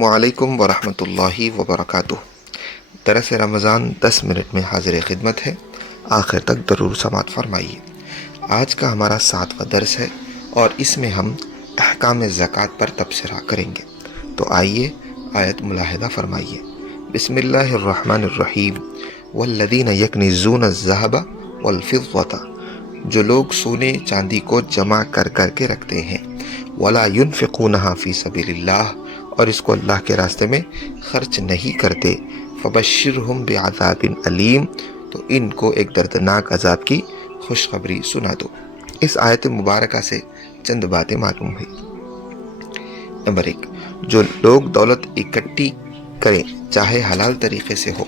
وعلیکم ورحمۃ اللہ وبرکاتہ۔ درس رمضان 10 منٹ میں حاضر خدمت ہے، آخر تک ضرور سماعت فرمائیے۔ آج کا ہمارا 7واں درس ہے اور اس میں ہم احکام زکوٰۃ پر تبصرہ کریں گے۔ تو آئیے آیت ملاحظہ فرمائیے۔ بسم اللہ الرحمن الرحیم۔ والذین یکنزون الذہب والفضة، جو لوگ سونے چاندی کو جمع کر کر کے رکھتے ہیں، ولا ینفقونہا فی سبیل اللہ، اور اس کو اللہ کے راستے میں خرچ نہیں کرتے، فبشرہم بعذاب علیم، تو ان کو ایک دردناک عذاب کی خوشخبری سنا دو۔ اس آیت مبارکہ سے چند باتیں معلوم ہوئی۔ نمبر 1، جو لوگ دولت اکٹھی کریں چاہے حلال طریقے سے ہو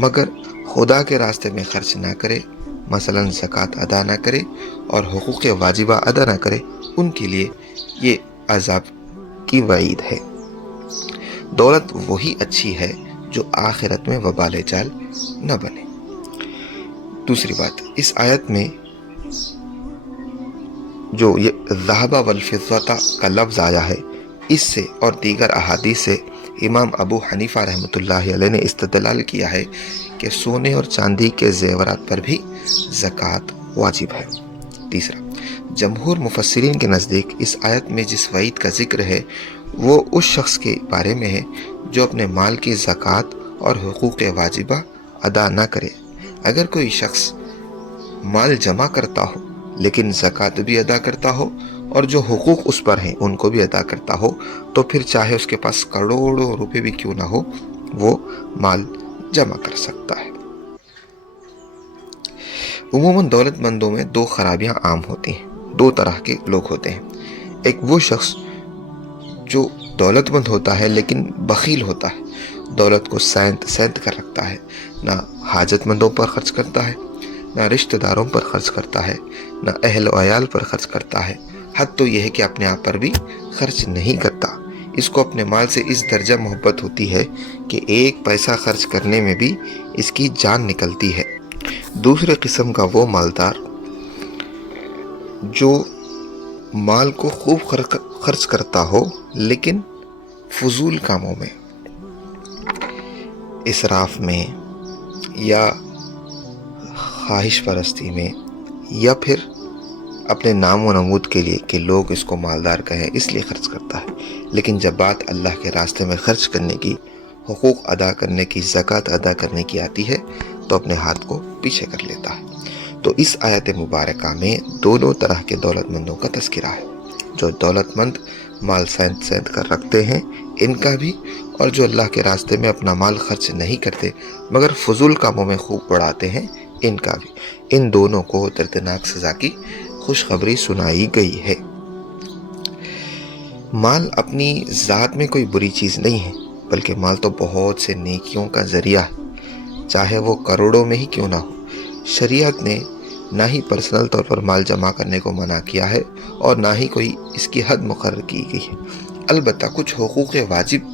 مگر خدا کے راستے میں خرچ نہ کرے، مثلا زکوٰۃ ادا نہ کرے اور حقوق واجبہ ادا نہ کرے، ان کے لیے یہ عذاب کی وعید ہے۔ دولت وہی اچھی ہے جو آخرت میں وبال جال نہ بنے۔ دوسری بات، اس آیت میں جو یہ ذہب والفضة کا لفظ آیا ہے، اس سے اور دیگر احادیث سے امام ابو حنیفہ رحمۃ اللہ علیہ نے استدلال کیا ہے کہ سونے اور چاندی کے زیورات پر بھی زکوٰۃ واجب ہے۔ تیسرا، جمہور مفسرین کے نزدیک اس آیت میں جس وعید کا ذکر ہے وہ اس شخص کے بارے میں ہے جو اپنے مال کی زکوٰۃ اور حقوق واجبہ ادا نہ کرے۔ اگر کوئی شخص مال جمع کرتا ہو لیکن زکوٰۃ بھی ادا کرتا ہو اور جو حقوق اس پر ہیں ان کو بھی ادا کرتا ہو، تو پھر چاہے اس کے پاس کروڑوں روپے بھی کیوں نہ ہو، وہ مال جمع کر سکتا ہے۔ عموماً دولت مندوں میں دو خرابیاں عام ہوتی ہیں۔ دو طرح کے لوگ ہوتے ہیں۔ ایک وہ شخص جو دولت مند ہوتا ہے لیکن بخیل ہوتا ہے، دولت کو سینت کر رکھتا ہے، نہ حاجت مندوں پر خرچ کرتا ہے، نہ رشتہ داروں پر خرچ کرتا ہے، نہ اہل و عیال پر خرچ کرتا ہے، حد تو یہ ہے کہ اپنے آپ پر بھی خرچ نہیں کرتا۔ اس کو اپنے مال سے اس درجہ محبت ہوتی ہے کہ ایک پیسہ خرچ کرنے میں بھی اس کی جان نکلتی ہے۔ دوسرے قسم کا وہ مالدار جو مال کو خوب خرچ کرتا ہو لیکن فضول کاموں میں، اسراف میں یا خواہش پرستی میں، یا پھر اپنے نام و نمود کے لیے کہ لوگ اس کو مالدار کہیں اس لیے خرچ کرتا ہے، لیکن جب بات اللہ کے راستے میں خرچ کرنے کی، حقوق ادا کرنے کی، زکوٰۃ ادا کرنے کی آتی ہے تو اپنے ہاتھ کو پیچھے کر لیتا ہے۔ تو اس آیت مبارکہ میں دونوں طرح کے دولت مندوں کا تذکرہ ہے، جو دولت مند مال سینت کر رکھتے ہیں ان کا بھی، اور جو اللہ کے راستے میں اپنا مال خرچ نہیں کرتے مگر فضول کاموں میں خوب بڑھاتے ہیں ان کا بھی۔ ان دونوں کو دردناک سزا کی خوشخبری سنائی گئی ہے۔ مال اپنی ذات میں کوئی بری چیز نہیں ہے، بلکہ مال تو بہت سے نیکیوں کا ذریعہ ہے، چاہے وہ کروڑوں میں ہی کیوں نہ ہو۔ شریعت نے نہ ہی پرسنل طور پر مال جمع کرنے کو منع کیا ہے اور نہ ہی کوئی اس کی حد مقرر کی گئی ہے۔ البتہ کچھ حقوق واجب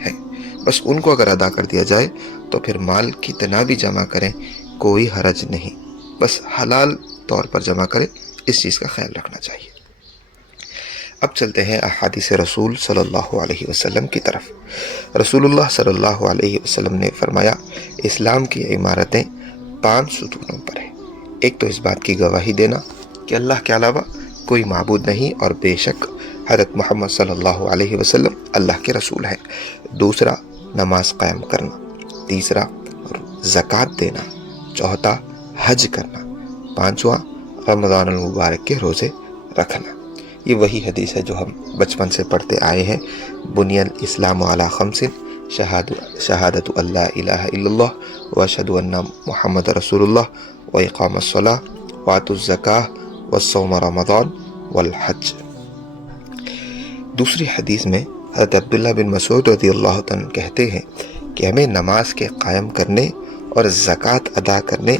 ہیں، بس ان کو اگر ادا کر دیا جائے تو پھر مال کتنا بھی جمع کریں کوئی حرج نہیں، بس حلال طور پر جمع کریں، اس چیز کا خیال رکھنا چاہیے۔ اب چلتے ہیں احادیث رسول صلی اللہ علیہ وسلم کی طرف۔ رسول اللہ صلی اللہ علیہ وسلم نے فرمایا، اسلام کی عمارتیں 5 ستونوں پر ہیں۔ ایک تو اس بات کی گواہی دینا کہ اللہ کے علاوہ کوئی معبود نہیں اور بے شک حضرت محمد صلی اللہ علیہ وسلم اللہ کے رسول ہیں۔ دوسرا، نماز قائم کرنا۔ تیسرا، زکوٰۃ دینا۔ چوتھا، حج کرنا۔ پانچواں، رمضان المبارک کے روزے رکھنا۔ یہ وہی حدیث ہے جو ہم بچپن سے پڑھتے آئے ہیں۔ بنی الاسلام علی 5، شہادت اللہ الہ الا اللہ واشہد ان محمد رسول اللہ واقام الصلاۃ وآتوا الزکاۃ وصوم رمضان والحج۔ دوسری حدیث میں حضرت عبداللہ بن مسعود رضی اللہ عنہ کہتے ہیں کہ ہمیں نماز کے قائم کرنے اور زکوٰۃ ادا کرنے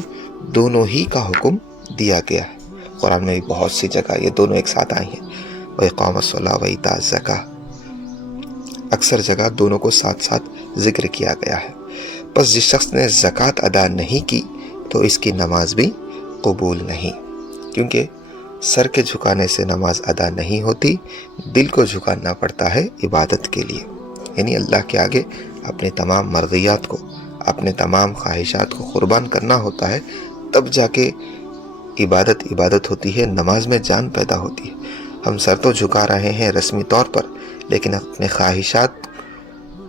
دونوں ہی کا حکم دیا گیا ہے۔ قرآن میں بھی بہت سی جگہ یہ دونوں ایک ساتھ آئی ہیں، وإقام الصلاۃ وإیتاء الزکاۃ، اکثر جگہ دونوں کو ساتھ ساتھ ذکر کیا گیا ہے۔ پس جس شخص نے زکوٰۃ ادا نہیں کی تو اس کی نماز بھی قبول نہیں، کیونکہ سر کے جھکانے سے نماز ادا نہیں ہوتی، دل کو جھکانا پڑتا ہے عبادت کے لیے۔ یعنی اللہ کے آگے اپنے تمام مرضیات کو، اپنے تمام خواہشات کو قربان کرنا ہوتا ہے، تب جا کے عبادت ہوتی ہے، نماز میں جان پیدا ہوتی ہے۔ ہم سر تو جھکا رہے ہیں رسمی طور پر، لیکن اپنے خواہشات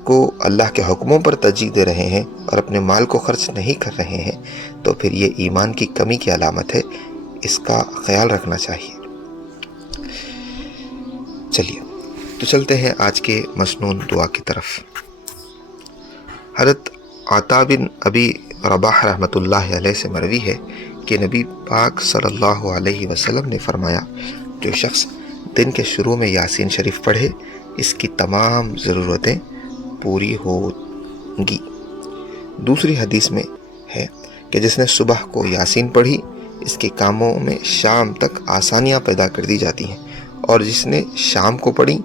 کو اللہ کے حکموں پر ترجیح دے رہے ہیں اور اپنے مال کو خرچ نہیں کر رہے ہیں، تو پھر یہ ایمان کی کمی کی علامت ہے، اس کا خیال رکھنا چاہیے۔ چلیے تو چلتے ہیں آج کے مسنون دعا کی طرف۔ حضرت عطا بن ابی رباح رحمۃ اللہ علیہ سے مروی ہے کہ نبی پاک صلی اللہ علیہ وسلم نے فرمایا، جو شخص دن کے شروع میں یاسین شریف پڑھے، اس کی تمام ضرورتیں پوری ہوں گی۔ دوسری حدیث میں ہے کہ جس نے صبح کو یاسین پڑھی، اس کے کاموں میں شام تک آسانیاں پیدا کر دی جاتی ہیں، اور جس نے شام کو پڑھی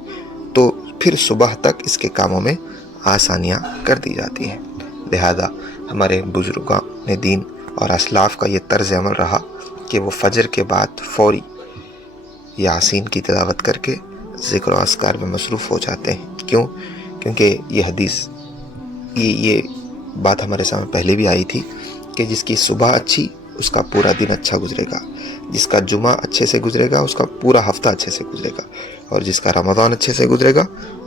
تو پھر صبح تک اس کے کاموں میں آسانیاں کر دی جاتی ہیں۔ لہذا ہمارے بزرگان دین اور اسلاف کا یہ طرز عمل رہا کہ وہ فجر کے بعد فوری یاسین کی تلاوت کر کے ذکر و اذکار میں مصروف ہو جاتے ہیں۔ کیوں؟ کیونکہ یہ حدیث یہ بات ہمارے سامنے پہلے بھی آئی تھی کہ جس کی صبح اچھی، اس کا پورا دن اچھا گزرے گا، جس کا جمعہ اچھے سے گزرے گا، اس کا پورا ہفتہ اچھے سے گزرے گا، اور جس کا رمضان اچھے سے گزرے گا،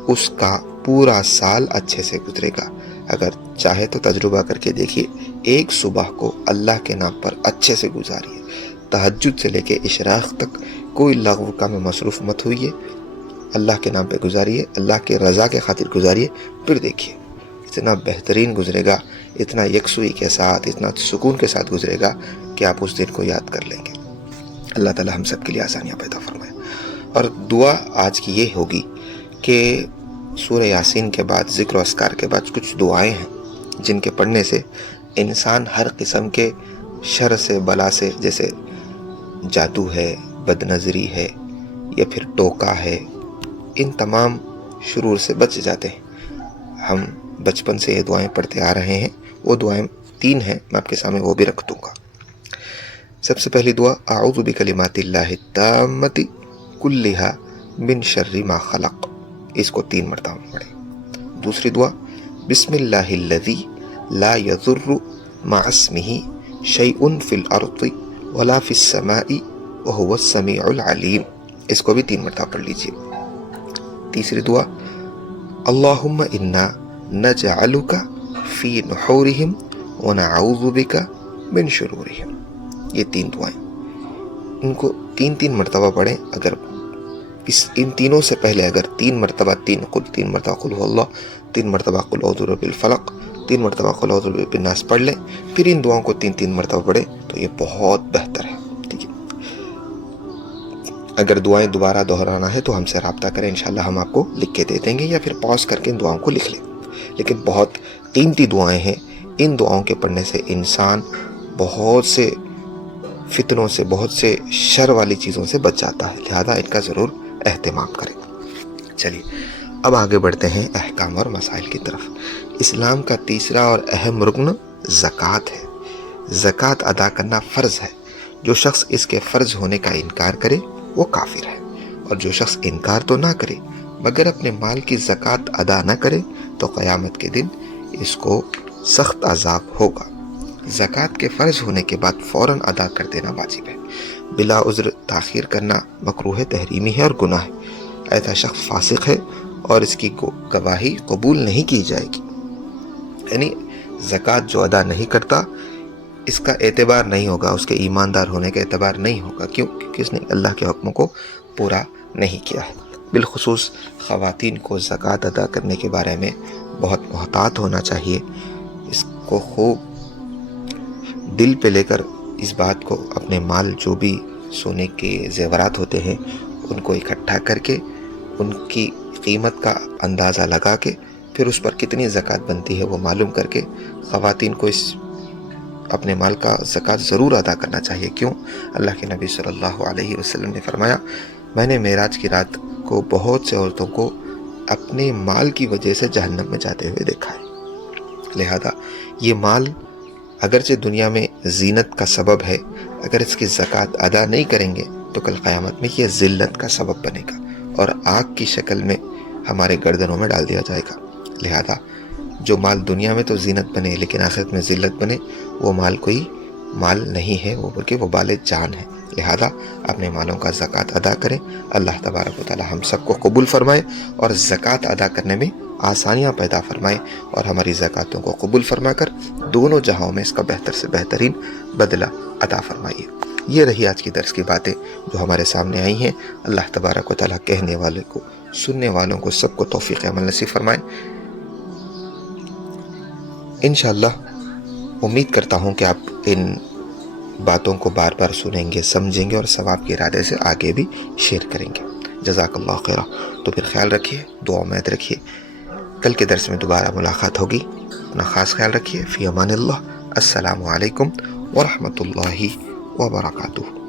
اس کا پورا سال اچھے سے گزرے گا۔ اگر چاہے تو تجربہ کر کے دیکھیے، ایک صبح کو اللہ کے نام پر اچھے سے گزاریے، تہجد سے لے کے اشراق تک کوئی لغو کام میں مصروف مت ہوئیے، اللہ کے نام پہ گزاریے، اللہ کے رضا کے خاطر گزاریے، پھر دیکھیے اتنا بہترین گزرے گا، اتنا یکسوئی کے ساتھ، اتنا سکون کے ساتھ گزرے گا کہ آپ اس دن کو یاد کر لیں گے۔ اللہ تعالی ہم سب کے لیے آسانیاں پیدا فرمائے۔ اور دعا آج کی یہ ہوگی کہ سورہ یاسین کے بعد، ذکر و اذکار کے بعد کچھ دعائیں ہیں جن کے پڑھنے سے انسان ہر قسم کے شر سے، بلا سے، جیسے جادو ہے، بد نظری ہے، یا پھر ٹوکا ہے، ان تمام شرور سے بچ جاتے ہیں۔ ہم بچپن سے یہ دعائیں پڑھتے آ رہے ہیں، وہ دعائیں 3 ہیں، میں آپ کے سامنے وہ بھی رکھ دوں گا۔ سب سے پہلی دعا، اعوذ بکلمات اللہ التامۃ کلھا من شر ما خلق، اس کو 3 مرتبہ پڑھیں۔ دوسری دعا، بسم اللہ الذی لا یضر مع اسمہ شیء فی الارض ولا فی السماء وهو السمیع العلیم، اس کو بھی 3 مرتبہ پڑھ لیجیے۔ تیسری دعا، اللہم انا نجعلک فی نحورہم ونعوذ بک من شرورہم، یہ 3 دعائیں، ان کو 3 مرتبہ پڑھیں۔ اگر ان تینوں سے پہلے اگر 3 مرتبہ 3 مرتبہ قل هو اللہ، 3 مرتبہ قل اعوذ برب الفلق، 3 مرتبہ قل اعوذ برب الناس پڑھ لیں، پھر ان دعاؤں کو 3 مرتبہ پڑھیں تو یہ بہت بہتر ہے۔ ٹھیک ہے، اگر دعائیں دوبارہ دہرانا ہے تو ہم سے رابطہ کریں، انشاءاللہ ہم آپ کو لکھ کے دے دیں گے، یا پھر پاز کر کے ان دعاؤں کو لکھ لیں۔ لیکن بہت قیمتی دعائیں ہیں، ان دعاؤں کے پڑھنے سے انسان بہت سے فتنوں سے، بہت سے شر والی چیزوں سے بچ جاتا ہے، لہذا ان کا ضرور اہتمام کریں۔ چلیے اب آگے بڑھتے ہیں احکام اور مسائل کی طرف۔ اسلام کا تیسرا اور اہم رکن زکوٰۃ ہے۔ زکوٰۃ ادا کرنا فرض ہے، جو شخص اس کے فرض ہونے کا انکار کرے وہ کافر ہے، اور جو شخص انکار تو نہ کرے مگر اپنے مال کی زکوٰۃ ادا نہ کرے تو قیامت کے دن اس کو سخت عذاب ہوگا۔ زکوٰۃ کے فرض ہونے کے بعد فوراً ادا کر دینا واجب ہے، بلا عذر تاخیر کرنا مکروہ تحریمی ہے اور گناہ ہے۔ ایسا شخص فاسق ہے اور اس کی گواہی قبول نہیں کی جائے گی، یعنی زکوٰۃ جو ادا نہیں کرتا اس کا اعتبار نہیں ہوگا، اس کے ایماندار ہونے کا اعتبار نہیں ہوگا۔ کیوں؟ کیونکہ اس نے اللہ کے حکموں کو پورا نہیں کیا ہے۔ بالخصوص خواتین کو زکوٰۃ ادا کرنے کے بارے میں بہت محتاط ہونا چاہیے، اس کو خوب دل پہ لے کر اس بات کو، اپنے مال جو بھی سونے کے زیورات ہوتے ہیں ان کو اکٹھا کر کے، ان کی قیمت کا اندازہ لگا کے، پھر اس پر کتنی زکوٰۃ بنتی ہے وہ معلوم کر کے خواتین کو اس اپنے مال کا زکوٰۃ ضرور ادا کرنا چاہیے۔ کیوں؟ اللہ کے نبی صلی اللہ علیہ وسلم نے فرمایا، میں نے معراج کی رات کو بہت سے عورتوں کو اپنے مال کی وجہ سے جہنم میں جاتے ہوئے دیکھا ہے۔ لہذا یہ مال اگرچہ دنیا میں زینت کا سبب ہے، اگر اس کی زکوٰۃ ادا نہیں کریں گے تو کل قیامت میں یہ ذلت کا سبب بنے گا اور آگ کی شکل میں ہمارے گردنوں میں ڈال دیا جائے گا۔ لہذا جو مال دنیا میں تو زینت بنے لیکن آخرت میں ذلت بنے، وہ مال کوئی مال نہیں ہے، وہ بلکہ وہ بال جان ہے۔ لہذا اپنے مالوں کا زکوٰۃ ادا کریں۔ اللہ تبارک و تعالی ہم سب کو قبول فرمائے اور زکوٰۃ ادا کرنے میں آسانیاں پیدا فرمائے، اور ہماری زکوٰتوں کو قبول فرما کر دونوں جہاں میں اس کا بہتر سے بہترین بدلہ عطا فرمائیے۔ یہ رہی آج کی درس کی باتیں جو ہمارے سامنے آئی ہیں۔ اللہ تبارک و تعالی کہنے والے کو، سننے والوں کو سب کو توفیق عمل نصیب فرمائے۔ انشاءاللہ امید کرتا ہوں کہ آپ ان باتوں کو بار بار سنیں گے، سمجھیں گے اور ثواب کے ارادے سے آگے بھی شیئر کریں گے۔ جزاک اللہ خیرہ۔ تو پھر خیال رکھیے، دعا میں یاد رکھیے۔ کل کے درس میں دوبارہ ملاقات ہوگی۔ اپنا خاص خیال رکھیے۔ فی امان اللہ۔ السلام علیکم ورحمۃ اللہ وبرکاتہ۔